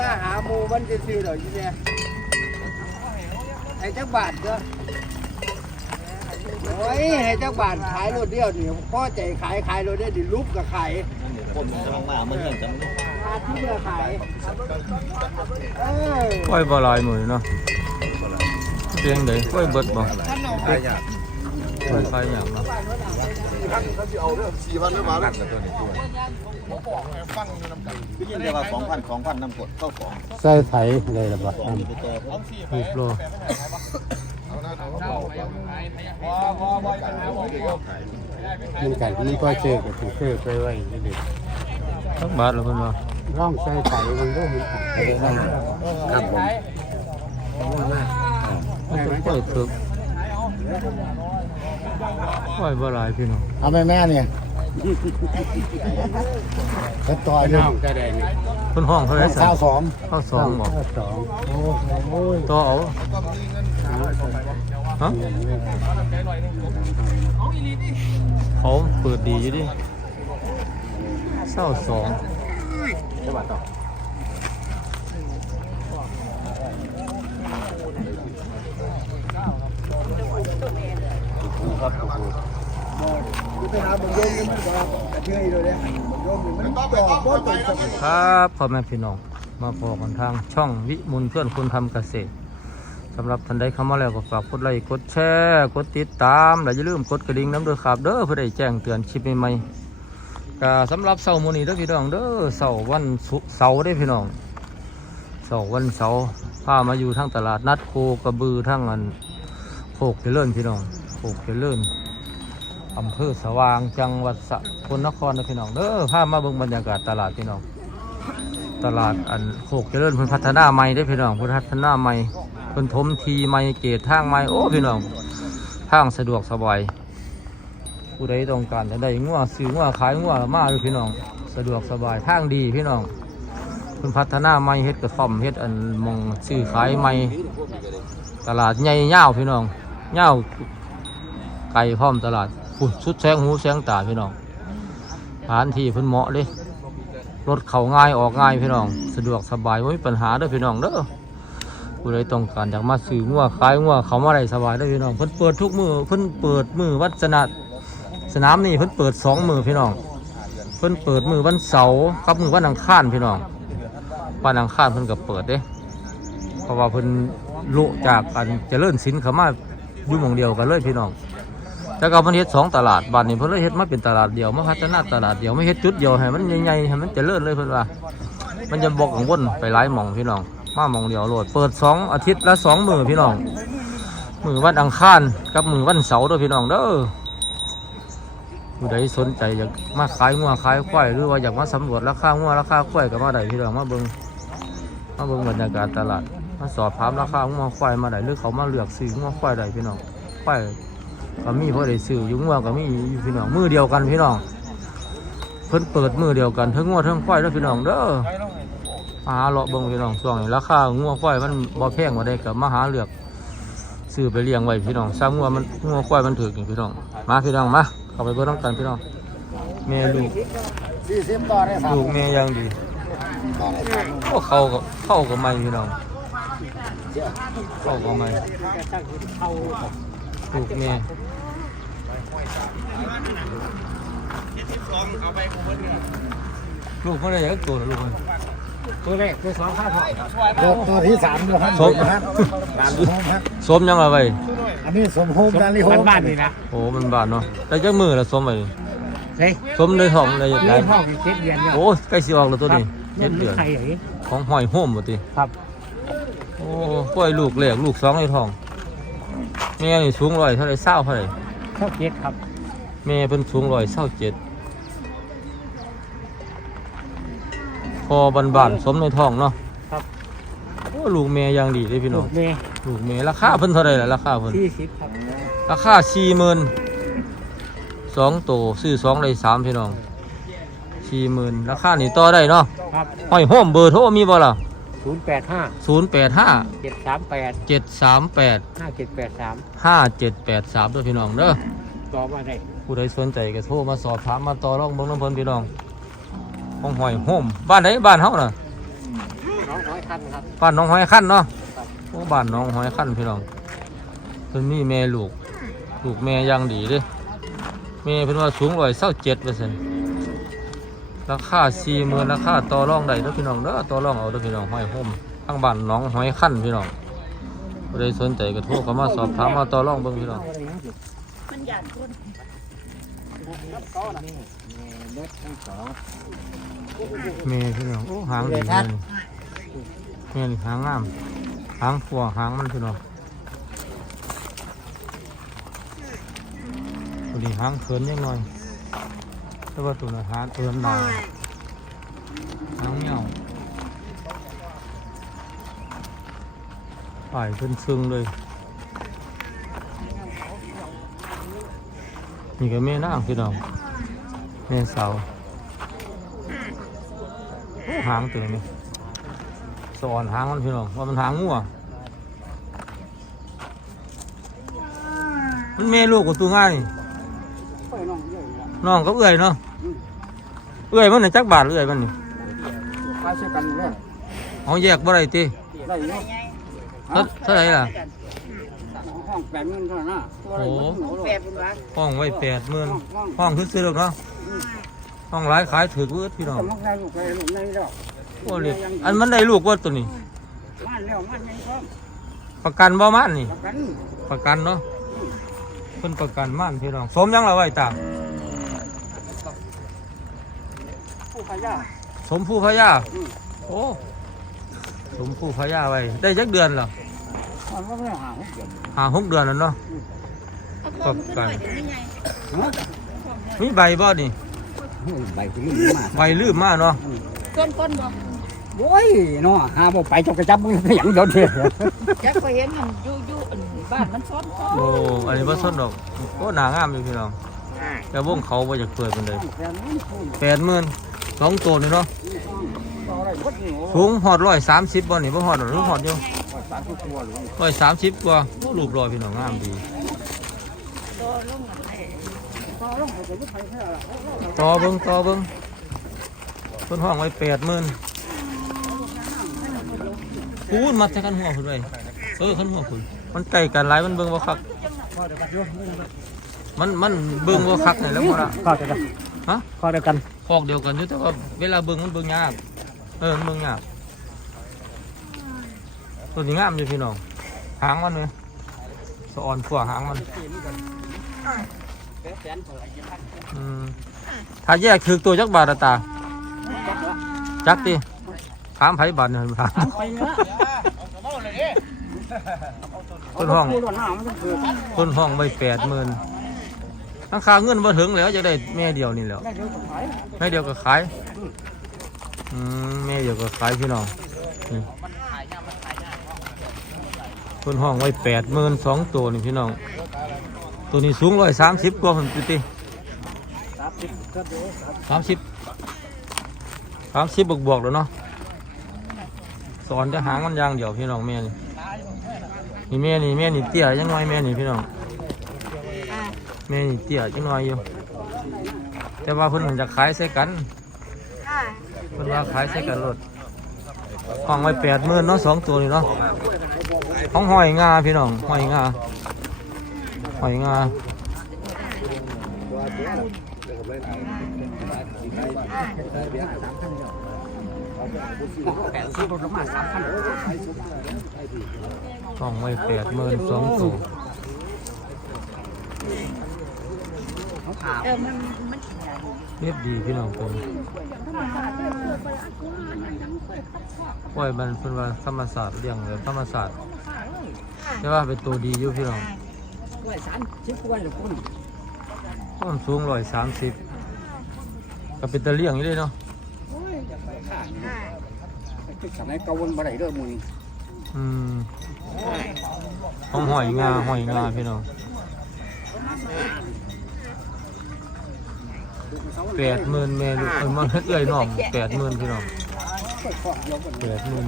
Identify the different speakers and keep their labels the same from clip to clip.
Speaker 1: มาหาหมูมันจะซื้อๆดอกยี่เนี่ยให้จักบาทก็โอ้ยให้จักบาทขายรถเดียวนี่พ่อใจขายขายรถเดียวดิลุกก็ขาย
Speaker 2: คนกำลังมามันเงินจัง
Speaker 1: อาที่เดียวขายเออ
Speaker 3: ก้อยบ่หลายมื้อเนาะเพียงใดก้อยเบิดบ่
Speaker 1: ท่านเอา
Speaker 3: ก้อยขายหยังเนาะ
Speaker 2: พี่ยินได้ว่าสองพันสองพันน้ำกดเข้าสอง
Speaker 4: ใส่ไถเลยล่ะบ่
Speaker 2: ไปต่อ
Speaker 3: รูปโล
Speaker 4: มันกันมันก็เจอกับถึงเคยไปไว้เด็ก
Speaker 3: สักบาทแล้วเพิ่นว่า
Speaker 4: ร่องใส่ไถมันก็มันครับผม
Speaker 3: มันต้องก้อยถึกก้อยบ่หลายพี่น้อง
Speaker 4: เอาไปแม่เนี่ย ก็ต่ออยู่ก็ได้นี่
Speaker 3: เพิ่นห้องเท่าไหร่
Speaker 4: ข้า
Speaker 3: สั่
Speaker 4: วนสอง
Speaker 3: ข้าวสองบ่
Speaker 4: ข้าวสองโอ้ย
Speaker 3: ต่อเอาฮะเขาเปิดดีอยู่ดิเศร้าสอง
Speaker 1: ไปหาหมูโยมนี่มันบอกกระเทยเลยเนี่ยหมูโยมนี่มันตอบบ่ตก
Speaker 3: ครับพ่อแม่พี่น้องมาพบกันทางช่องวิมุลเพื่อนคนทำเกษตรสำหรับท่านใดเข้ามาแล้วก็ฝากกดไลค์กดแชร์กดติดตามและอย่าลืมกดกระดิ่งน้ำด้วยครับเด้อเพื่อได้แจ้งเตือนคลิปใหม่ๆก็สำหรับเสาร์มื้อนี้เด้อพี่น้องเด้อเสาร์วันศุกร์เสาร์เด้พี่น้องเสาร์วันเสาร์พามาอยู่ทางตลาดนัดโคกระบือทั้งอันโคกเจริญพี่น้องโคกเจริญ อำเภอสว่างจังหวัดสกลนครนะพี่น้องเด้อพามาเบิ่งบรรยากาศตลาดพี่น้อง ตลาดอันโคกเจริญพิ่นพัฒนาใหม่ได้พี่น้องพิ่นพัฒนาใหม่เพิ่นถมทีใหม่เกตทางใหม่โอ้พี่น้องทางสะดวกสบายผู้ใดต้องการจะได้งัวซื้องัวขายงัวมาเลยพี่น้องสะดวกสบายทางดีพี่น้องเพิ่นพัฒนาใหม่เฮ็ดกระท่อมเฮ็ดอันมองซื้อขายใหม่ตลาดใหญ่ยาวพี่น้องยาวไกลพร้อมตลาด พุ่นสุดแสงหูแสงตาพี่น้องสถานที่เพิ่นเหมาะเด้รถเขาง่ายออกง่ายพี่น้อง สะดวกสบายไม่มีปัญหาเด้อพี่น้องเด้อผู้ใดต้องการอยากมาซื้องัวขายงัวเขามาได้สบายเด้อพี่น้องเพิ่นเปิดทุกมือเพิ่นเปิดมือวัดสนาสนามนี่เพิ่นเปิดสองมือพี่น้องเพิ่นเปิดมือวันเสาร์กับมือวันอังคารพี่น้องวันอังคารเพิ่นก็เปิดเด้เพราะว่าเพิ่นลุจากกันจะเจริญสินเขามาอยู่หมองเดียวกันเลยพี่น้อง แต่ก็เพิ่นเฮ็ดสองตลาดบ้านนี้เพิ่นเลยเฮ็ดมาเป็นตลาดเดียวมาพัฒนาตลาดเดียวไม่เฮ็ดจุดเดียวให้มันใหญ่ๆให้มันเจริญเลยเพิ่นว่า มันจะบอกกังวลไปหลายหม่องพี่น้องมาหม่องเดียวโหลดเปิดสองอาทิตย์ละสองมื้อพี่น้องมื้อวันอังคารกับมื้อวันเสาร์เด้อพี่น้องเด้อผู้ใดสนใจอยากมาขายงัวขายควายหรือว่าอยากมาสำรวจราคางัวราคาควายก็มาได้พี่น้องมาเบิ่งมาเบิ่งบรรยากาศตลาดมาสอบถามราคางัวควายมาได้หรือเขามาเลือกซื้องัวควายได้พี่น้องควาย ก็มีพอได้ซื้ออยู่งัวก็มีอยู่พี่น้องมือเดียวกันพี่น้องเพิ่นเปิดมือเดียวกันทั้งงัวทั้งควายเด้อพี่น้องเด้อมาหาเลาะเบิ่งพี่น้องช่วงนี้ราคางัวควายมันบ่แพงกว่าได้กับมาหาเลือกซื้อไปเลี้ยงไว้พี่น้องซ้ำงัวมันงัวควายมันถือกินพี่น้องมาพี่น้องมาเข้าไปเบิ่งน้ำกันพี่น้องแม่ลูก
Speaker 1: สี่สิบต่อได้สาม
Speaker 3: ลูกแม่ยังดีโอ้เข้าก็เข้าก็ไม่พี่น้องเข้าก็ไม่ ลูกแม่ลูกมันได้ยังตัวนะลูกมัน
Speaker 4: ตัวแรกตัวสองข้าวตัวตัวที่สามตัวพัน
Speaker 3: สม
Speaker 4: ครับสามโฮมครับ
Speaker 3: สมยังอะไร
Speaker 4: อันนี้สมโฮมดาลิโฮมบ้านนี่นะ
Speaker 3: โอ้มันบาดเนาะแต่จักมือละสมไป
Speaker 4: เฮ้ย
Speaker 3: สมในท้องเลยยังไง
Speaker 4: เลี้ยงพ่อกี่เจ็ดเดือนเนี่ย
Speaker 3: โอ้ใกล้สิออกแล้วตัวนี้เจ็ดเดือน
Speaker 4: ใครอย่างนี้
Speaker 3: ของหอยโฮมบ่ติ
Speaker 4: ครับ
Speaker 3: โอ้ปล่อยลูกแรกลูกสองในท้อง แม่นี่สูงร้อยเท่าไรเศร้าเท่าไร
Speaker 4: เท่าเจ็ดครับ
Speaker 3: แม่เพิ่นสูงร้อยเศร้าเจ็ดพอบานบานๆสมในท้องเนาะ
Speaker 4: ครับ
Speaker 3: โอ้ลูกแม่ยังดีเลยพี่น้
Speaker 4: ลู
Speaker 3: อง
Speaker 4: กเมย์
Speaker 3: ลูกแม่ราคาเพิ่นเท่าไรล่ะราคาเพิ่น
Speaker 4: ที่สิบครับ
Speaker 3: ราคาสี่หมื่นสองตัวซื้อสองเลยสามพี่น้องสี่หมื่นราคานี่ต่อได้เนาะ
Speaker 4: ครับ
Speaker 3: ห้อยโฮมเบอร์โทรมีบ่ล่ะ
Speaker 4: ศูนย์แปดห้า
Speaker 3: ศูนย์แปดห้า
Speaker 4: เจ็ดสามแปด
Speaker 3: เจ็ดสามแปด
Speaker 4: ห้าเจ็ดแปดสาม
Speaker 3: ห้าเจ็ดแปดสามด้วยพี่น้องเด้อ
Speaker 4: ต่อมาได้
Speaker 3: ผู้ใดสนใจก็โทรมาสอบถามมาต่อรองเบิ่งน้ำเพิ่นพี่น้องห้องหอยโฮมบ้านไหนบ้านเฮาน่ะ
Speaker 4: น้องน้อยขั้นครับ
Speaker 3: บ้านหน้องหอยขั้นเนาะโอ้บ้านหน้องหอยขั้นพี่น้องเพิ่นมีแม่ลูก ลูกแม่อยังดีเด้แม่เพิ่นว่าสูงร้อยเศร้าเจ็ดเปอร์เซ็นต์ ราคาสี่หมื่นราคาต่อรองได้เด้อพี่น้องเด้อต่อรองเอาเด้อพี่น้องห้อยห่มทางบ้านน้องห้อยขั้นพี่น้องบ่ได้สนใจก็โทรเข้ามาสอบถามมาต่อรองเบิ่งพี่น้อง
Speaker 5: มันหยาดคน
Speaker 3: แม่พี่น้องโอ้หางดีแม่นี่แม่นี่หางงามหางฟัวหางมันพี่น้องตัวนี้หางเขินยังหน่อย แต่ว่าตัวนั้นหางตัวนั้นหนาหางเหี่ยวป่ายเพิ่นซึ่งเลยนี่ก็แม่นางพี่น้องแม่สาวหางตัวนี้สอนหางมันพี่น้องว่ามันหางงัวมันแม่ลูกกับตัวง่ายนี่น้องก็เอื่อยเนาะ เอื่อยมันน่ะจักบาทเอื่อยมันนี่
Speaker 1: พาเชื่อกันเลย
Speaker 3: เอาแยกบ่ได้ติ
Speaker 1: ได้เนาะ
Speaker 3: เท่าเท่าไหร่ล่ะ
Speaker 1: ห้องแปดเงินเท่านั้นนะตัวอะไร
Speaker 3: โอ้
Speaker 5: แปรบุญวัก
Speaker 3: ห้องไว้แปดหมื่นห้องคือซื้อแล้วเนาะห้องหลายขายถือเวิร์ดพี่น้อง
Speaker 1: จะมักได้ลูกไปลูกในแล้ว
Speaker 3: โอ้เลยอันมันได้ลูกว่าตัวนี้
Speaker 1: มันแล้วมันยังพร้อม
Speaker 3: ประกันบ่มันนี่
Speaker 1: ประกัน
Speaker 3: ประกันเนาะเพิ่นประกันม่านพี่น้องสมยังละไว้ตา
Speaker 1: ผู้ขายยา
Speaker 3: สมผู้พญาโอ้สมผู้พญาไว้ได้จักเดือนเหรอ
Speaker 1: มันก็ไม่หาเก็บ
Speaker 3: หาหกเดือนแล้วเนาะ
Speaker 5: เอาพ่อมันก็หน่อยเดี๋ยวนี้ไง
Speaker 3: มีใบบ่นี่
Speaker 1: ใบที่ลืมมา
Speaker 3: ใบลืมมาเนาะ
Speaker 5: ก้นก้นบอก
Speaker 1: โอ้ยเนาะหาบ่ไปจกกระจับมืออย่างโดนเทีย
Speaker 5: ยักษ์ไปเห็นมันอยู่อยู่อันบ้านมันซ้อนซ้อน
Speaker 3: โอ้อันนี้บ่สนดอกโอ้หนางามอยู่พี่น้องแต่วงเขาบ่อยากเปิดเป็นไดแปดหมื่น สองตัวนี่เนาะสูงหอดร้อยสามสิบบ่นี่บ่หอดหรอกหรือหอดอยู่ร้อยสามสิบกว่าโอ้รูปรอยพี่น้องงามดีต่อเบิ่งต่อเบิ่งต้นห้องไว้แปดหมื่นพูดมาแต่กันหัวคุณเลยเออขันหัวคุณมันไก่กันหลายมันเบิ่งบ่คักมันมันเบิ่งบ่คักนี่แหล้วบ่ละ
Speaker 1: ข้อเดียวกัน
Speaker 3: ฮะ
Speaker 1: ข้อเดียวกัน
Speaker 3: คอกเดียวกันอยู่แต่ว่าเวลาเบิ่งมันเบิ่งยากเออมันเบิ่งยากตัวนี้งามอยู่พี่น้องหางมันเลยสะออนขัวหางมันอืมถ้าแยกคือตัวจักบาทละตา จักติถามไผบาทเนี่ยถาม
Speaker 1: ไปเนาะ
Speaker 3: คนห้อง
Speaker 1: คู่หน้ามันต้องคือ
Speaker 3: คนห้องไปแปดหมื่น ราคาเงินมาถึงแล้วจะได้แม่เดียวนี่แหล้ว
Speaker 1: ได้เดียวก็ขาย
Speaker 3: แม่เดียวก็ขายอืมแม่เดียวก็ขายพี่น้องนี่คนห้องไว้แปดหมื่นสองตัวนี่พี่น้อง ตัวนี้สูงร้อยสามสิบกว่าผมติติ
Speaker 1: สามสิบสาม
Speaker 3: สิบสามสิบบวกบวกๆแล้วเนาะสอนจะหางมันยางเดียวพี่น้องแม่นี่นี่แม่นี่แม่นี่เตี้ยยังน้อยแม่นี่พี่น้อง แม่นี่เตี้ยยังน้อยอยู่ แต่ว่าเพิ่นจะขายใส่กันเพิ่นว่าขายใส่กันรถห้องไว้แปดหมื่นเนาะสองตัวนี่เนาะห้องหอยงาพี่น้องหอยงาหอยงา
Speaker 1: แผงซื้อรถมาสามพัน
Speaker 3: ห้องไว้แปดหมื่นสองตัว
Speaker 5: เออมันมัน
Speaker 3: เรียบดีพี่น้องตัวนี้ปล่อยมันเป็นว่าธรรมศาสตร์เลี้ยงแบบธรรมศาสตร์ใช่ว่าเป็นตัวดีอยู่พี่น้อง
Speaker 1: กล้วยสามสิบกล้วยหรือคน
Speaker 3: ต้นสูงร้อยสามสิบก็เป็นตะเลี้ยงอยู่เลยเนาะ
Speaker 1: ตึกสมัยเก่าวันบ่ได้เด้อมึง
Speaker 3: อืมห้องหอยงาหอยงาพี่น้อง แปดหมื่นเมลูกเออมันเอ้ยน้องแปดหมื่นพี่น้องแปดหมื่น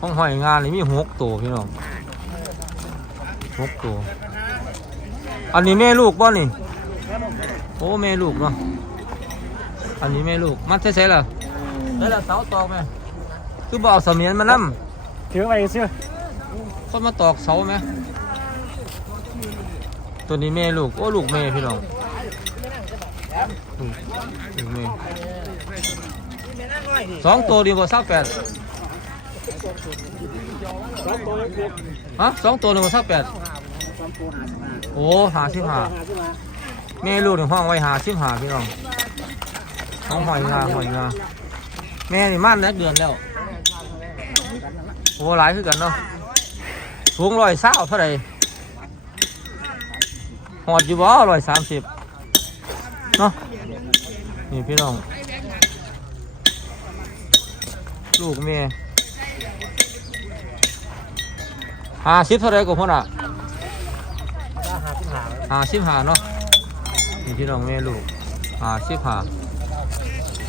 Speaker 3: ห้องหอยงานี่มีหกตัวพี่น้องหกตัว อันนี้แม่ลูกป่ะนี่โอ้แม่ลูกเนาะอันนี้แม่ลูกมัดใช่ใช่เหรอใช่ละเสาตอกไหมคือบ่เอาเสมียนมานํ
Speaker 4: ถือไปเสื้อ
Speaker 3: คนมาตอกเสาไหมตัวนี้แม่ลูกโอ้ลูกแม่พี่น้องลูกลูกแม่ สองตัวดีกว่าสักแปดฮะสองตัวดีกว่าสักแปดโอ้หาสิบหาแม่ลูกในห้องไว้หาสิบหาพี่น้องห้องหอยงาหอยงาแม่นี่มั่นแล้วเดือนแล้วโอ้หลายคือกันเนาะสูงร้อยเศร้าเท่าไหร่หอดอยู่บ่ร้อยสามสิบ เนาะนี่พี่น้อง ลูกเมียห้าสิบเท่าไรกับพ่อน่ะห้าสิบห้าเนาะนี่พี่น้องเมียลูกห้าสิบห้า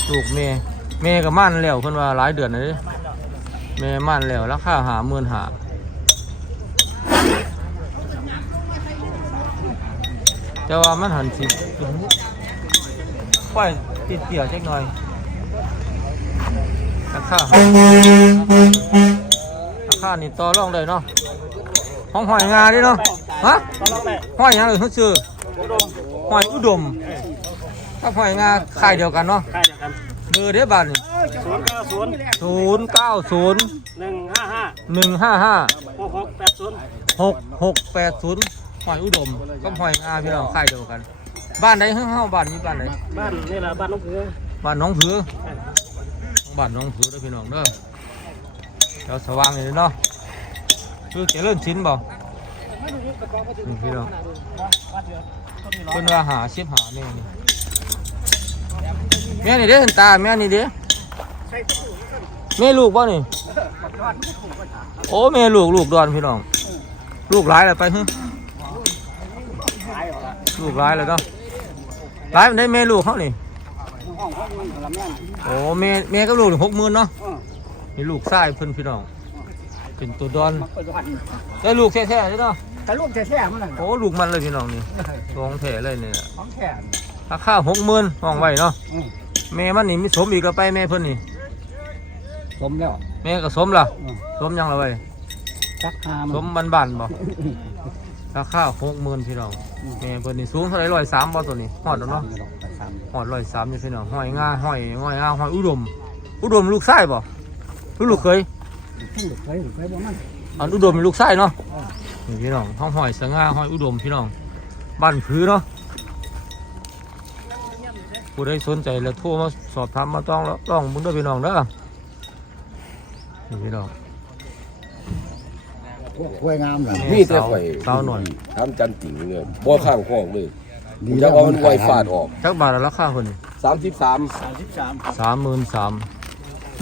Speaker 3: ลูกเมียเมียกับมั่นแล้วเพิ่นว่าหลายเดือนเลยเมียมั่นแล้วราคาหาหมื่นหาแต่ว่ามันหันสิ ปล่อยติดเกี่ยวจักหน่อยราคาราคานี่ต่อรองเลยเนาะห้องหอยงาดิเนาะฮะหอยหยังหรือเขาชื่อหอยอุดมถ้าหอยงาค่ายเดียวกันเนาะ
Speaker 4: ค่ายเดียวกัน
Speaker 3: เบอร์เด้บัตร
Speaker 4: ศูนย์เก้าศูนย์
Speaker 3: ศูนย์เก้าศูนย์
Speaker 4: หนึ่งห้าห้า
Speaker 3: หนึ่งห้าห้า
Speaker 4: หกหกแปดศูนย์
Speaker 3: หกหกแปดศูนย์หอยอุดมก็หอยงาพี่น้องค่ายเดียวกัน บ้านใดเฮ้าบ้านนี้บ้านไหน
Speaker 4: บ้านนี่แหละบ้านน้องเผือ
Speaker 3: บ้านหน้องผือบ้านหน้องผือเด้อพี่น้องเด้อเดี๋ยวสว่างเลยเนาะคือเจริญชิ้นบ่นี่พี่น้องเพิ่นว่าหาชิบหาแม่นี่แม่นี่เด้อเห็นตาแม่นี่เด้อแม่ลูกบ่นี่โอ้แม่ลูกลูกดอนพี่น้อง ลูกหลายแล้วไปฮึลูกหลายแล้วเนาะ หลายมันได้แม่ลูกเขานี่โอ้แม่แม่ก็ลูกหกหมื่นเนาะมีลูกไส้เพิ่นพี่น้องเป็นตัวดอนได้ลูกแท้ๆเลยเนาะ
Speaker 1: แต่ลูกแท้ๆมันน่ะ
Speaker 3: โอ้ลูกมันเลยพี่น้องนี่ตัวของแท้เลยเนี่ย
Speaker 1: ของแท้
Speaker 3: ราคาหกหมื่นห้องไว้เนาะแม่มันนี่มีสมอีกก็ไปแม่เพิ่นนี่
Speaker 1: สมแล้ว
Speaker 3: แม่ก็สมล่ะสมยังละไว้
Speaker 1: จักหา
Speaker 3: สมบ้านบ้านๆบ่ราคาหกหมื่นพี่น้องแม่เพิ่นนี่สูงเท่าไหร่ร้อยสามบ่ตัวนี้หอดแล้วเนาะหอดร้อยสามอยู่พี่น้องห้อยง่าห้อยห้อยง่าห้อยอุดม อุดมลูกไส้บ่ลูกลูกเคย
Speaker 1: ลูกเคยลูกเคยบ่มัน
Speaker 3: อันอุดมเป็นลูกไส้เนาะนี่พี่น้องห้องหอยสง่าห้อยอุดมพี่น้องบ้านผือเนาะผู้ใดสนใจแล้วโทรมาสอบถามมาต้องแล้วต้องมึงเด้อพี่น้องเด้อนี่พี่น้อง
Speaker 1: พว กกล้วยงามน่ะ
Speaker 6: มีแต่ข่อย
Speaker 3: สาวหน่อย
Speaker 6: ทำจันติ่งเนี่ยบ่ข้างห้องเลย
Speaker 1: ดี
Speaker 6: จะเอามันไวฟาดออก
Speaker 3: จักบาทละราคาคน
Speaker 6: 33
Speaker 3: สามหมื่นสาม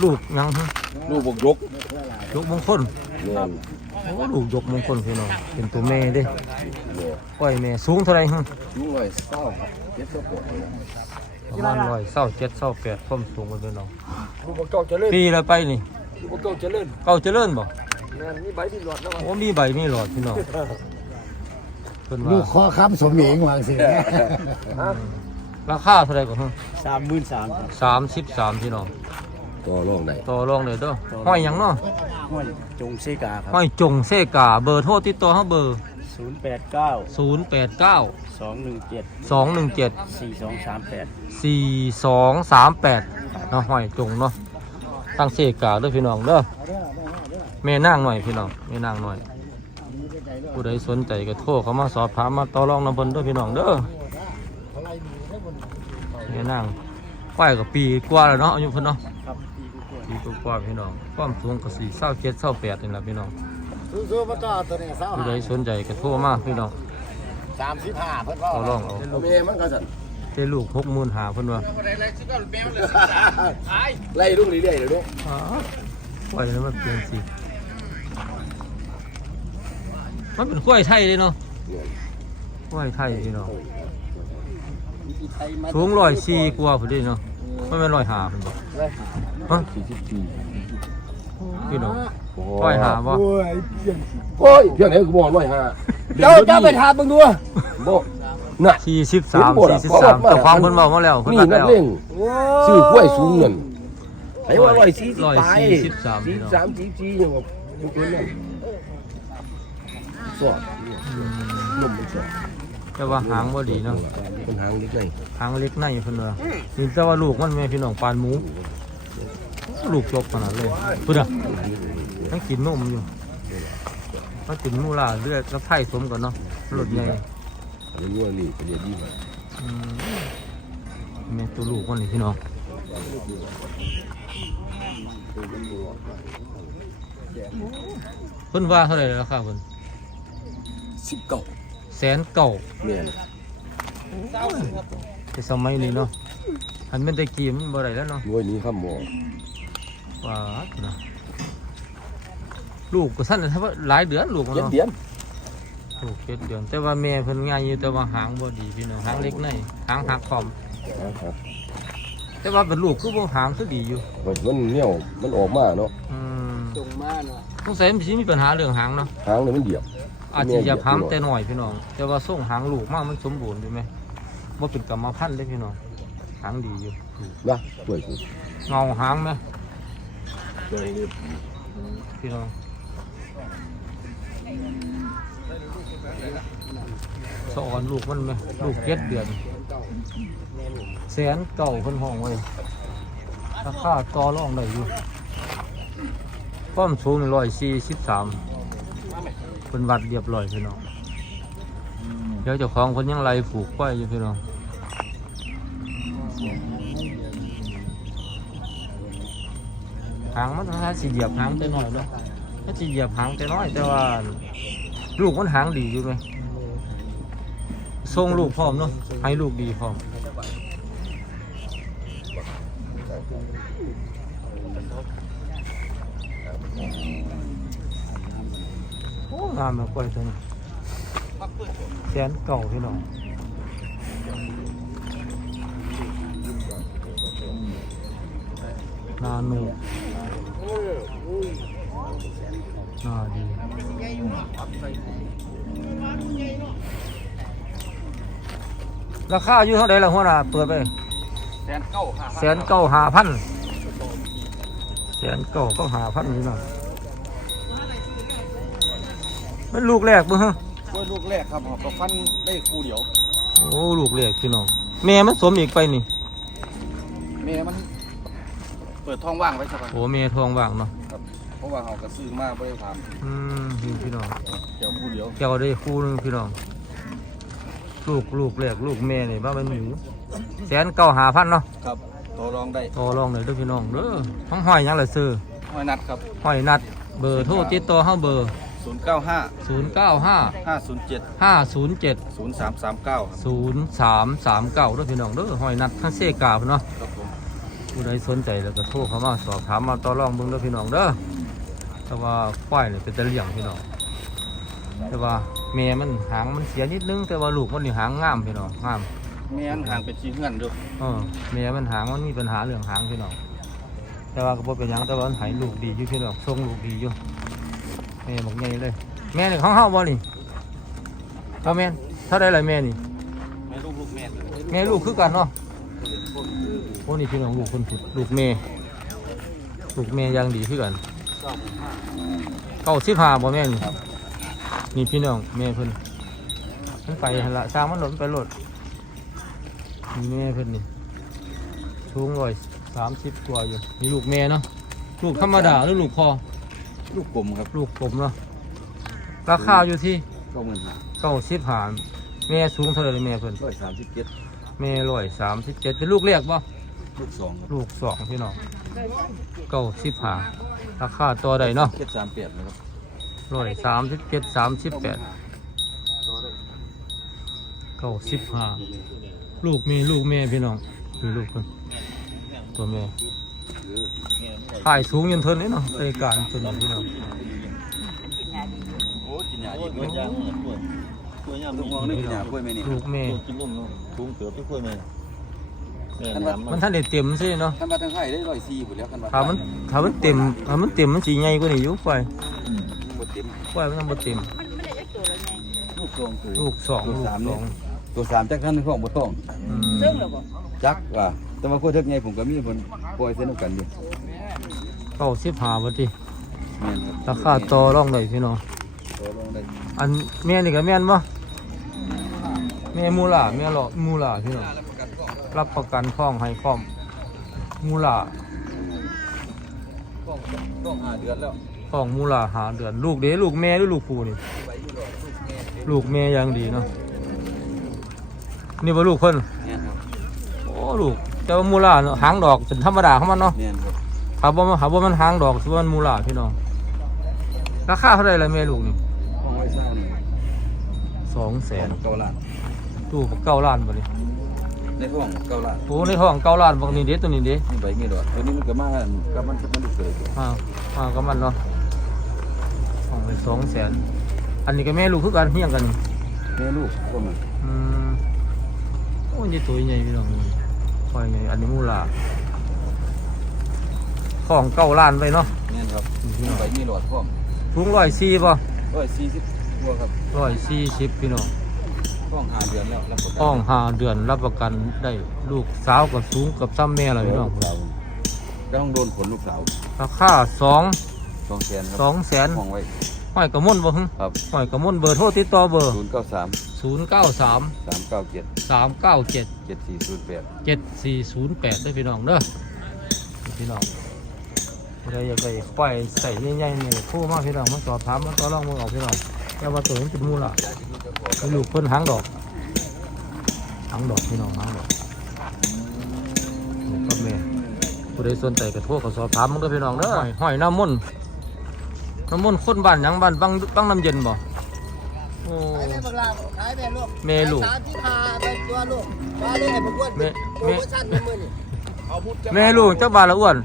Speaker 3: ลูกยังฮะ
Speaker 6: ลูกบกยก
Speaker 3: ลูกมงคล
Speaker 6: เนี่ย
Speaker 3: โอ้ลูกยกมงคลพี่น้องเป็นตัวแม่เด้
Speaker 6: เนี่ย
Speaker 3: ก้อยแม่สูงเท่าไหรฮะ
Speaker 6: ลูกไอ้เศร้าเจ็ดสิบปวดเนี่ย
Speaker 3: ประมาณร้อยเศร้าเจ็ดเศร้าแปดความสูงกันพี่น้อง
Speaker 1: ลูกบ่เก่าเจริญ
Speaker 3: ปีละไปนี่
Speaker 1: ลูกบ่เก่าเจริญ
Speaker 3: เก่าเจริญบ่
Speaker 1: แม่นมีใบที่หลอดแล้ว
Speaker 3: โอ้มีใบมีหลอดพี่น้องเพิ่น
Speaker 1: ลู
Speaker 3: ว่าก
Speaker 1: คอค้ำสมเหงวางสิ
Speaker 3: ราคาเท่าไหร่ก็ฮะ
Speaker 4: สามหมื่นสาม
Speaker 3: สามสิบสามพี่น้อง
Speaker 6: ต่อรองได้
Speaker 3: ต่อรองเลยเด้อห้อยหยังเนาะ
Speaker 4: ห้วยจงเซกาครับ
Speaker 3: ห้อยจงเซกาเบอร์โทรติดต่อเฮาเบอร์
Speaker 4: ศูนย์แปดเก้า
Speaker 3: 0 8 9
Speaker 4: สองหนึ่งเจ็ด
Speaker 3: 2 1 7
Speaker 4: สี่สองสามแปด
Speaker 3: 4 2 3 8เนาะห้อยจงเนาะตั้งเซกาเด้อพี่น้องเด้อ แม่นางหน่อยพี่น้องแม่นางหน่อย ผู้ใดสนใจก็โทรเข้ามาสอบถามมาต่อรองนำเพิ่นเด้อพี่น้องเด้อแม่นางควายก็ปีกว่าแล้วเนาะอายุเพิ่นเนาะ
Speaker 4: ครับ
Speaker 3: ปีกว่าๆพี่น้องความสูงก็สี่เศร้าเจ็ดเศร้าแปดนี่แหละพี่น้อง
Speaker 1: สู้ๆมาต่อตัวนี้
Speaker 3: ผู้ใดสนใจก็โทรมาพี่น้อง
Speaker 1: 35เพิ่นว่า
Speaker 3: ต่อรองเอา
Speaker 6: เอาแม่มันก็สั่น
Speaker 3: เจ้ลูกหกหมื่นหาเพิ่นว่า
Speaker 6: ไล่ลูกเรื่อยๆเลยลูก
Speaker 3: อ้าวปล่อยแล้วมันเปลี่ยนสิ มันเป็นกล้วยไทยเลยเนาะกล้วยไทยพี่น้องสูงร้อยสี่กว่าพอดีเนาะไม่เป็นร้อยหาเพิ่นบอกฮะ
Speaker 6: 44
Speaker 3: พี่น้องร้อยหาบ่
Speaker 1: โอ้ยเพี้ยน
Speaker 6: โอ้ยเพียงไหนกูบอกร้อยห้า
Speaker 1: เจ้าเจ้าไปถามเบิ่งดู
Speaker 6: บ่น่ะ
Speaker 3: สี่สิบสาม
Speaker 6: เห็นบ่ล่ะ
Speaker 3: สี่สิบสาม
Speaker 6: เพราะว่า
Speaker 3: เจ้าของเพิ่นบอกมาแล้วเพิ่น
Speaker 6: นี่
Speaker 3: นัด
Speaker 6: นั
Speaker 3: แล้
Speaker 6: ก
Speaker 3: ว
Speaker 6: เล่งซื้อกล้วยสูงเงินไอ้ว่าร้อยสี่สิบ
Speaker 3: ร้อย
Speaker 6: ไป
Speaker 3: สี่สิบสาม
Speaker 6: สี่
Speaker 3: พี่น้อง
Speaker 6: สามสี่สี่อย่างแบบทุกคนนั่น สอด
Speaker 3: อืม
Speaker 6: นมมันสอด
Speaker 3: แต่ว่าหางบ่ดีเนาะ
Speaker 6: เป็นหางนิดหน่อย
Speaker 3: หางเล็กในเพิ่นว่านี่แต่ว่าลูกมันแม่พี่น้องปานหมู ลูกจบขนาดเลยพุ่นอะยังกินนมอยู่มันกินมูลาเลือดแล้วไผ่สมกันเนาะรถใหญ่
Speaker 6: อันนี้ว่านี่เป็นอย่างดีกว่า
Speaker 3: อืมแม่ตัวลูกมันนี่พี่น้องเพิ่นว่าเท่าไหร่ราคาเพิ่น
Speaker 6: สิบเก้า
Speaker 3: แสนเก่า
Speaker 6: เนี่ย
Speaker 3: ในสมัยนี้เนาะอันเป็นตะกี้มันบ่ได้แล้วเนาะ
Speaker 6: งวยนี้ข้ามหมอ
Speaker 3: ว่าเนาะลูกก็สั้นแต่ว่าหลายเดือนลูกมัน
Speaker 6: เจ็ด
Speaker 3: เนาะ
Speaker 6: เดือน
Speaker 3: ลูกเจ็ดเดือน แต่ว่าแม่เพิ่นง่ายอยู่แต่ว่าหางบ่ดีพี่น้องหางเล็กในหางหักคอม
Speaker 6: ครับ
Speaker 3: แต่ว่าเป็นลูกคือบ่หางคือดีอยู่
Speaker 6: มันเนี่ยมันออกมาเนาะ
Speaker 3: อืม
Speaker 4: ตรงมาเนาะ
Speaker 3: สงสัยมันสิมีปัญหาเรื่องหางเนาะ
Speaker 6: หางเนี่ยมันเดียบ
Speaker 3: อาจจะอย่าพามแต่หน่อยพี่น้อง แต่ว่าส่งหางลูกมากมันสมบูรณ์ใช่ไหมว่าเป็นกรรมพันธุ์ได้พี่น้องหางดีอยู่
Speaker 6: นะสวยสุด
Speaker 3: เงาหางไหม
Speaker 6: สวยนี่
Speaker 3: พี่น้องสอนลูกมันไหมลูกเจ็ดเดือนแสนเก่าคนห้องไว้ราคาต่อรองได้อยู่ความสูงร้อยสี่สิบสาม เป็นวัดเรียบร้อยพี่น้องเดี๋ยวเจ้าของคนยังไล่ผูกไว้อยู่พี่น้องหางมันถ้าสีเหยียบหางแต่น้อยเนาะถ้าสีเหยียบหางแต่น้อย แต่ว่า ลูกมันหางดีอยู่ไหมทรงลูกพร้อมเนาะให้ลูกดีพร้อม อ้งามมากกล้วยตัวนี้แสนเก่าพี่น้องนาโนนาดีราคาอยู่เท่าไหร่ละหัวหน้าเปิดไป
Speaker 4: แสนเก้าห้า
Speaker 3: แสนเก้าหาพันแสนเก้าก็หาพันนี่นะ มันลูกแรกมั้งฮะ
Speaker 2: กล้วยลูกแรกครับผมก็ฟันได้คู่เดียว
Speaker 3: โอ้ลูกแรกพี่น้องแม่มันสมอีกไปนี่
Speaker 2: แม่มันเปิดท้องว่างไว้สักพัก
Speaker 3: โอ้แม่ทองว่างเนาะ
Speaker 2: เพราะว่าเขาก็ซื้อมาไม่ได้ท
Speaker 3: อืมนี่พี่น้องำ
Speaker 2: เดี๋ยวคู่เดียว
Speaker 3: เจ้าได้คู่หนึงพี่น้องลูกลูกแรกลูกแม่นี่บ้าเป็นหมูแสนเก้าหาพันเนาะ
Speaker 2: ครับต่อรองได้
Speaker 3: ต่อรองเลยเด้วยพี่น้องเด้อทั้งห้อยหยังเลยซื้อ
Speaker 2: ห้อยนัดครับ
Speaker 3: ห้อยนัด เบอร์โทรติดต่อเฮาเบอร์
Speaker 2: 095
Speaker 3: 0 9 5
Speaker 2: 507
Speaker 3: 5 0 7
Speaker 2: 0339ครับ
Speaker 3: ศูนย์สามสามเก้าด้วยพี่น้องเด้อหอยนัดทั้งเซกาพุ่นเนาะ
Speaker 2: ครับผม
Speaker 3: ผู้ใดสนใจแล้วก็โทรเข้ามาสอบถามมาต่อรองเบิ่งเด้อพี่น้องเด้อแต่ว่าควายเนี่ยเป็นตะเลี่ยงพี่น้องแต่ว่าแม่มันหางมันเสียนิดนึง แต่ว่าลูกมันนี่หางงามพี่น้องงาม
Speaker 2: แม่นห่างเป็นชีเงื่อนดู
Speaker 3: เออแม่มันหางมันมีปัญหาเรื่องหางพี่น้องแต่ว่าก็บ่เป็นหยังแต่ว่ามันใหายลูกดีอยู่พี่น้องทรงลูกดีอยู่ แม่บอกไงเลย แม่นี่ของเฮาบ่นี่เอาแม่นเท่าไดล่ะแม่นี่
Speaker 2: แม่ลูกลูกแม่
Speaker 3: แม่ลูกคือกันเนาะโอ้นี่พี่น้องลูกคนผิดลูกแม่ ลูกแม่ยังดีคือกันเก้าสิบห้าบ่แม่นี่นี่พี่น้องแม่เพิ่นมันไปหันละสร้างมันหล่นไปโลดนี่แม่เพิ่นนี่สูงร้อยสามสิบกว่าอยู่นี่ลูกแม่เนาะลูกธรรมดาหรือลูกพอ
Speaker 2: ลูกกลมครับ
Speaker 3: ลูกผมเนาะราคาอยู่ที่
Speaker 2: ก็เหมือนหา
Speaker 3: เก้าสิบห้าแม่สูงเท่าไหร่แม่เพิ่น
Speaker 2: ร้อยสามสิบเจ็ด
Speaker 3: แม่ร้อยสามสิบเจ็ดเป็นลูกเรียกป่ะ
Speaker 2: ลูกสอง
Speaker 3: ลูกสองพี่น้องเก้าสิบห้าราคาตัวใดเนาะ
Speaker 2: เจ็ดสามแปดนะครับ
Speaker 3: ร้อยสามสิบเจ็ดสามสิบแปดเก้าสิบห้าลูกมีลูกแม่พี่น้องมีลูกคนตัวแม่ ถ่ายสูงยันเทินนี่เนาะรายการตัวนี้พี่น้อง
Speaker 2: โอ้กินยาดีกล้วยยางกล้วยกล้วยยางลูกมองนี่กินยากล้วยแม่นี่
Speaker 3: ลูกแม่
Speaker 2: กินนมเนาะทุ่งเกือบที่กล้วยแม่แม่
Speaker 3: มันท่านได้เต็มสิเนาะ
Speaker 2: ท่านว่าทั้งไห้ได้ร้อยสี่หมดแล้วท่านว่า
Speaker 3: ถ้ามันถ้ามันเต็มถ้ามันเต็มมันสีใหญ่กว่านี้อยู่ไป
Speaker 2: หมดเต็ม
Speaker 3: ไปมันยังบ่เต็ม
Speaker 5: มันไม่ได้ยักตัวเลยไง
Speaker 2: ลูกสองคือ
Speaker 3: ลูกสองลูกสอง
Speaker 2: ตัวสามจักท่านของบ่ต้อง
Speaker 3: อืม
Speaker 5: เสื่อมหรอบ่
Speaker 2: จักว่า แต่ว่าคนเทิกไงผมก็มีคนปล่อยเส้นกันอยู่
Speaker 5: โเก้า
Speaker 3: สิบห้าบาทดิ
Speaker 2: แม่นครับ
Speaker 3: ราคาต่อรองได้พี่น้อง
Speaker 2: ตัวลงได้
Speaker 3: อันแม่นี่ก็แม่นบ่แม่มูล่าแม่หลอมูล่าพี่น้องรับประกันท้องให้พร้อมมูล่า
Speaker 2: ต้องต้องหาเดือนแล้ว
Speaker 3: ท้องมูล่าหาเดือน ลูกเด้ลูกแม่หรือลูกผู้นี่ลูกแม่ยังดีเนาะนี่บ่ลูกเพิ่น
Speaker 2: แม่นครับ
Speaker 3: โอ้ลูก แต่ว่ามูล่าเนาะหางดอกเป็นธรรมดาของมันเนาะ
Speaker 2: แม่นครับ
Speaker 3: ถ้าบ่มันถ้าบ่มันหางดอกสิว่ามันมูล่าพี่น้อง ราคาเท่าไหร่ล่ะแม่ลูกนี่
Speaker 2: ห้องไว้สร้างนี่
Speaker 3: สองแสน
Speaker 2: เก้าล้าน
Speaker 3: ตู้เก้าล้านบ่นี่
Speaker 2: ในห้องเก้าล้าน
Speaker 3: โอ้ในท้องเก้าล้านบางนี่เด้ตัวนี้เด้
Speaker 2: มีใบมีดอกตัวนี้มันก็มาก็มันมันลูกเกิดอยู่
Speaker 3: อ่าอ่าก็มันเนาะห้องไปสองแสนอันนี้ก็แม่ลูกคือกันเฮียงกันนี่
Speaker 2: แม่ลูกก็มัน
Speaker 3: อืมโอ้ยตัวใหญ่พี่น้อง คอยใหญ่อันนี้มูล่าของเก้าล้านไปเนาะ
Speaker 2: แม่นครับมีใบมีหลอดพร้อม
Speaker 3: สูงร้อยสี่ป่ะ
Speaker 2: ร้อยสี่สิบตัวครับ
Speaker 3: ร้อยสี่สิบพี่น้อง
Speaker 2: ห้องหาเดือนแล้วรับประกัน
Speaker 3: ห้องหาเดือนรับประกันได้ลูกสาวกับสูงกับซ้ำแม่เลยพี่น้อง
Speaker 2: ก็ต้องโดนขนลูกสาว
Speaker 3: ราคาสอง
Speaker 2: สองแสนครับ
Speaker 3: สองแสน
Speaker 2: ห้องไว้
Speaker 3: ห้อยกระมนบ่ฮึ
Speaker 2: ครับ
Speaker 3: ห้อยกระมนเบอร์โทรติดต่อเบอร์
Speaker 2: ศูนย์เก้าสาม
Speaker 3: ศูนย์เก้าสาม
Speaker 2: สามเก้าเจ็ด
Speaker 3: สามเก้าเจ็ด
Speaker 2: เจ็ดสี่ศูนย์แปด
Speaker 3: เจ็ดสี่ศูนย์แปดได้อพี่น้องเด้อพี่น้องอะไรอยากไปปล่อยใส่ใหญ่ๆนี่คู่มากพี่น้องมาสอบถามมาต่อรองมาเอาพี่น้องแต่ว่าตัวนี้เป็นมูลละเป็นลูกเพิ่นหางดอกหางดอกพี่น้องหางดอกลูกกับแม่ผู้ใดสนใจก็โทรก็สอบถามมันเด้อพี่น้องเด้อห้อยน้ำมนต์ น้ำมนต์คนบ้านหยังบ้านบังบังน้ำเย็นบ่โอ้
Speaker 1: ขายแม่บักลาขายแม่ลูก
Speaker 3: แม่ลูก
Speaker 1: สามที่พาไปตัวลูกมาเลยให้ผมอ้วน
Speaker 3: แม่
Speaker 1: โปรโมชั่นในมือนี่
Speaker 3: แม่ลูกเจ้าบ้านละอ้วน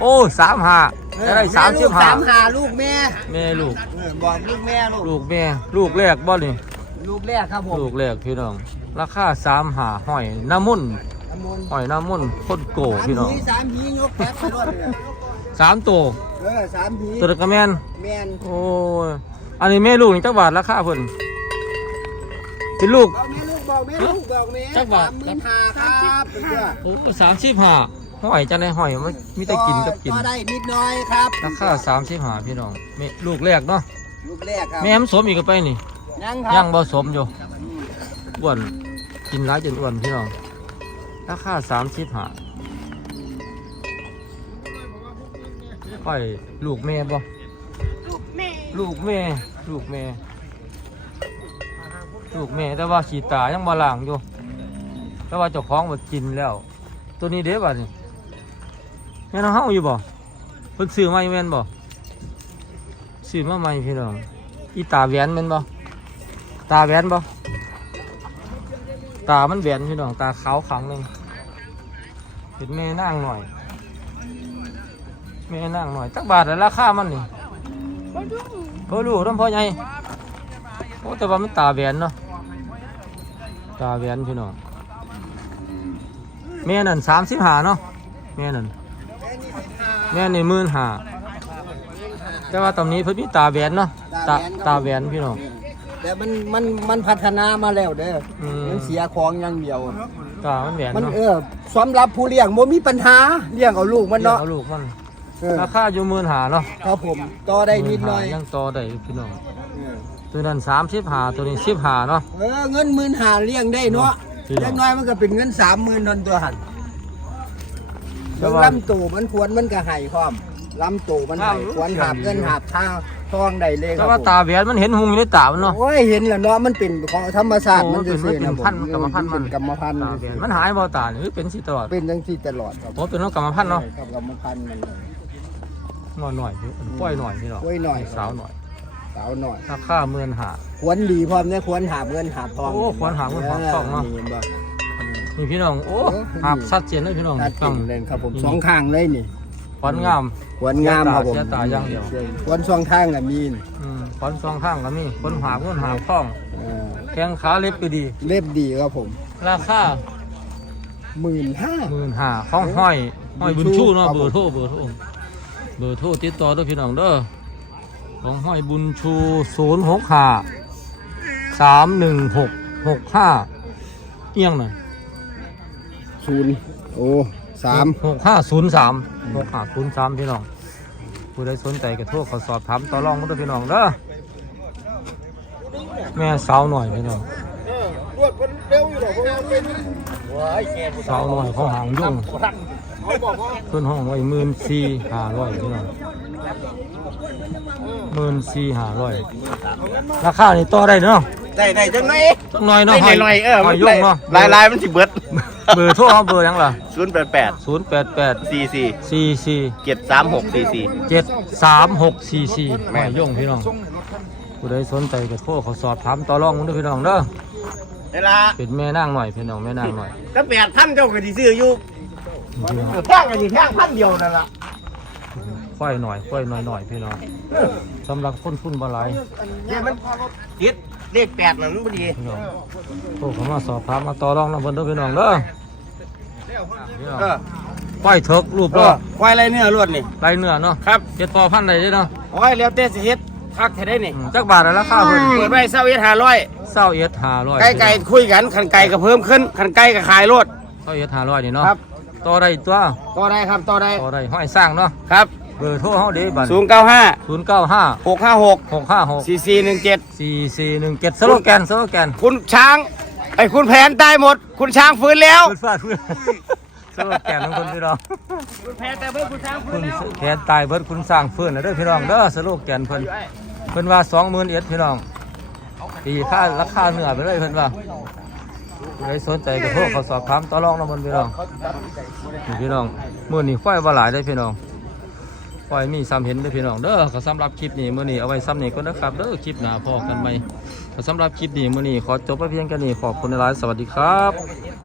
Speaker 3: โอ้สามห้าจะได้สามสิบห้า
Speaker 1: สามหาลูกแม่
Speaker 3: แม่ลูก
Speaker 1: เออบอกลูกแม่ลูก
Speaker 3: ลูกแม่ลูกแรกบ่นี่
Speaker 1: ลูกแรกครับผม
Speaker 3: ลูกแรกพี่น้อง ราคาสามหาหอยน้ำมุ่น
Speaker 1: อันมน
Speaker 3: หอยน้ำมุ่นโคตรโกพี่น้อง
Speaker 1: สามหีสามหียกแพ็คไปรถเลย
Speaker 3: สามตัว
Speaker 1: เออสามหี
Speaker 3: ตัวเด็กกระแมน
Speaker 1: แม่น
Speaker 3: โอ้ยอันนี้แม่ลูกนี่จักบาทราคาเพิ่นเป็นลูก
Speaker 1: เอาแม่ลูกบอกแม่ลูกบอกแม่
Speaker 3: จักบาท
Speaker 1: สามหมื่นห้าครับเพื่อน
Speaker 3: โอ้สามสิบห้าหอยจะได้หอยมันมีแต่กินกับกิน
Speaker 1: ก็ได้นิดหน่อยครับ
Speaker 3: ราคาสามสิบห้าพี่น้องแม่ลูกแรกเนาะ
Speaker 1: ลูกแรกครับ
Speaker 3: แม่มันสมอีกก็ไปนี่
Speaker 1: ยังครั
Speaker 3: ยั
Speaker 1: บ
Speaker 3: งบ่สมอยู่อ้วนกินร้ายจนอ้วนพี่น้องราคาสามสิบห้า ค่อยลูกแม่บ่ลูกแม่ลูกแม่ ลูกแม่ ลูกแม่แต่ว่าขีดตายังบ่ล่างอยู่ แต่ว่าเจ้าของบ่กินแล้ว ตัวนี้เด้บ่นี่แม่น้องเฮาอยู่บ่เพิ่นซื้อมาอยู่แม่นบ่ซื้อมาใหม่พี่น้องอีตาแหวนแม่นบ่ตาแหวนบ่ตามันแหวนพี่น้องตาขาวขังหนึ่งเป็นแม่นางหน่อย แม่นางหน่อยจักบาทแล้วราคามันนี่พ่อลูกน้ำพ่อใหญ่โอ้แต่ว่ามันตาแหวนเนาะตาแหวนพี่น้องแม่นั่นสามสิบห้าเนาะแม่นั่นแม่นี่หมื่นห้าแต่ว่าตอนนี้เพิ่นมีตาแหวนเนาะตาตาแหวนพี่น้อง
Speaker 1: แต่มันมันมันพัฒนามาแล้วเด้ออ
Speaker 3: อืม
Speaker 1: มันเสียของอย่างเดียว
Speaker 3: ตามันแหวน
Speaker 1: มัน
Speaker 3: เนาะ
Speaker 1: เออสำหรับผู้เลี้ยงบ่มีปัญหาเลี้ยงเอาลูกมัน
Speaker 3: เลี้ยง
Speaker 1: เนาะ
Speaker 3: เอาลูกมัน
Speaker 1: เออ
Speaker 3: ราคาอยู่หมื่นหาเนาะ
Speaker 1: ครับผมต่อได้นิดหน่อย
Speaker 3: 15,000ยังต่อได้อยู่พี่น้อง
Speaker 1: เออ
Speaker 3: ตัวนั้นสามสิบหาตัวนี้สิบหาเนาะ
Speaker 1: เออเงินหมื่นหาเลี้ยงได้เนาะ
Speaker 3: พี่น้อง
Speaker 1: อย่างน้อยมันก็เป็นเงินสามหมื่นทนตัวหัน
Speaker 3: แต่
Speaker 1: เบิ่ง
Speaker 3: ว่า
Speaker 1: ลำตูมันควรมันก็ให้พร้อมลำตูมันให้
Speaker 3: ลำ
Speaker 1: ควรหาบเงินหาบท่าทองได้เลยค
Speaker 3: แต่
Speaker 1: รับ
Speaker 3: ว่า
Speaker 1: ผม
Speaker 3: ตาแหวนมันเห็นหุงอยู่ในตามันเนาะ
Speaker 1: โอ้ยเห็นแล้วเนาะมันเป็นของธรรมชาติ
Speaker 3: โอ้
Speaker 1: มันจะ
Speaker 3: เป็น
Speaker 1: ซื่อ
Speaker 3: เป็น
Speaker 1: นะผม
Speaker 3: พันธุ์กรรมพันธุ์มัน
Speaker 1: เป็นกรรมพันธุ์
Speaker 3: ตาแหวนมันหายบ่ตาหรือเป็นสิตลอด
Speaker 1: เป็นจังที่ตลอดครับ
Speaker 3: โอ้เป็นโรคกรรมพันธุ์เนาะ
Speaker 1: ครับกรรมพันธุ์มันเลย
Speaker 3: หน่อยหน่อยอยู่ปล่อยหน่อยพี่น้อง
Speaker 1: ปล่อยหน่อย
Speaker 3: สาวหน่อย
Speaker 1: สาวหน่อย
Speaker 3: ราคาหมื่นหา
Speaker 1: ควรดีพร้อมเนี่ยควรหาบเงินหาบทอง
Speaker 3: โอ้ควรหาบเงินหาบทองเนาะ
Speaker 1: ห็บ่
Speaker 3: นี่พี่น้องโอ้
Speaker 1: โอ้
Speaker 3: หาบชัดเจนเลยพี่น้อง
Speaker 1: ตัด
Speaker 3: ฟั
Speaker 1: กิ่
Speaker 3: ง
Speaker 1: งเลยครับผมสองข้างเลยนี่
Speaker 3: ขวัญงาม
Speaker 1: ควรงามครับผม
Speaker 3: เสียตาอย่างเดียว
Speaker 1: ควรสองข้างกับมีน
Speaker 3: อืมขวัญสองข้างก็มีคนหาบเงินหาบทอง
Speaker 1: เออ
Speaker 3: แข้งขาเล็บก็ดี
Speaker 1: เล็บดีครับผม
Speaker 3: ราคา
Speaker 1: หมื่นห้า
Speaker 3: หมื่นห้าของห้อยห้อยบุญชูเนาะ
Speaker 1: ครับ
Speaker 3: เบอร์โทรเบอร์โทร เบอร์โทรติดต่อด้วยพี่น้องเด้อของห้อยบุญชูศูนย์หกห้าสามหนึ่งหกหกห้าเอียงหน่อย
Speaker 1: ศูนย์โอ้สาม
Speaker 3: หกห้าศูนย์สามหกห้าศูนย์สามพี่น้อง ผู้ใดสนใจก็โทรเขาสอบถามต่อรองมาด้วยพี่น้องเด้อแม่สาวหน่อยพี่น้อง
Speaker 7: รวดมันเร็วอยู่หรอกเพราะว่าเป็น
Speaker 3: สาวหน่อยเขาหางยุ่ง เพื่อนห้องไว้หมื่นสี่ห้าร้อยพี่น้องหมื่นสี่ห้าร้อยราคานี่ต่อได้เนาะ
Speaker 8: ได้ได้จังไหน
Speaker 3: จักหน่อยเนาะ
Speaker 8: ได้หน่อยๆเออ
Speaker 3: หอยยุ่งเนาะ
Speaker 8: ลายลายมันสิเบิด
Speaker 3: เบอร์โทรเขาเบอร์หยังล่ะ
Speaker 8: ศูนย์แปดแปด
Speaker 3: ศูนย์แปดแปด
Speaker 8: สี่สี่
Speaker 3: สี่สี่
Speaker 8: เจ็ดสามหกสี่สี่
Speaker 3: เจ็ดสามหกสี่สี่หอยยุ่งพี่น้องผู้ใดสนใจก็โทรเขาสอบถามต่อรองมันด้วยพี่น้องเด้อ
Speaker 8: เวลา
Speaker 3: เป็นแม่นางหน่อยพี่น้องแม่นางหน่อย
Speaker 8: ก็แปดพันเจ้าก็สิซื้ออยู่
Speaker 3: พี่น้อง
Speaker 8: แพงก็สิแพงพันเดียวนั่นล่ะ
Speaker 3: ค่อยหน่อยค่อยหน่อยหน่อยพี่น้องสำหรับคนฟุ้นบาหลาย
Speaker 8: เนี่ยมันคิดเลขแปดนั่นมันบ่ดี
Speaker 3: พี่น้องโทรเขามาสอบถามมาต่อรองน้ำเพิ่นเด้อพี่น้องเด้อพี่น้อง
Speaker 8: เออ
Speaker 3: ค่อยเถิกรูป
Speaker 8: ก็
Speaker 3: รอ
Speaker 8: ควายไรเนี่ยรวดนี่
Speaker 3: ไรเนื้อเนาะ
Speaker 8: ครับ
Speaker 3: เจ็ดพอพันใดเด้อเนาะ
Speaker 8: โอ้ยแล้วแต่สิเฮ็ดคักแท้ได้นี่
Speaker 3: อืมจักบาทละราคาเพิ่น
Speaker 8: เปิดไว้เศร้าเอ็ดห้าร้อย
Speaker 3: เศร้าเอ็ดห้าร้อย
Speaker 8: ไก่ไก่คุยกันขันไก่ก็เพิ่มขึ้นขันไก่ก็ขายรถ
Speaker 3: เศร้าเอ็ดห้าร้อยนี่เนาะ
Speaker 8: ครับ
Speaker 3: ต่อได้ตัว
Speaker 8: ต่อได้ครับต่อได้
Speaker 3: ต่อได้ห้อยสร้างเนาะ
Speaker 8: ครับ
Speaker 3: เบอร์โทรเฮาเด้บัด
Speaker 8: ศูนย์เก้าห้า
Speaker 3: ศูนย์เก้าห้า
Speaker 8: หกห้าหก
Speaker 3: หกห้าหก
Speaker 8: สี่สี่หนึ่งเจ็ด
Speaker 3: สี่สี่หนึ่งเจ็ดสโลแกนสโลแกน
Speaker 8: คุณช้างไอ้คุณแผนตายหมด คุณช้างฟื้นแล้ว
Speaker 3: เพื่อนฟาดเพื่อนสโลแกนของคนพี่น้อง
Speaker 8: คุณแผนแต่เบิ่คุณช้างฟื้
Speaker 3: คุ
Speaker 8: น
Speaker 3: ณ
Speaker 8: แล้ว
Speaker 3: แขนตายเบิดคุณสร้างเพื่อนนะเด้อพี่น้องเด้อสโลแกนเพิ่นเพิ่นว่าสองหมื่นเอ็ดพี่น้องตีค่าราคาเนื้อไปเลยเพิ่นว่า เลยสนใจกับพวกเขาสอบถามต่อรองนะมันพี่น้องนี่พี่น้องมื่อนี้ควายบ่หลายได้พี่น้องควายมีซ้ำเห็นได้พี่น้องเด้อก็สำหรับคลิปนี้มื่อนี้เอาไว้ซ้ำนี้ก็นะครับเด้อคลิปหน้าพอกันใหม่ก็สำหรับคลิปนี้มื่อนี้ขอจบไปเพียงแค่นี้ขอบคุณหลายสวัสดีครับ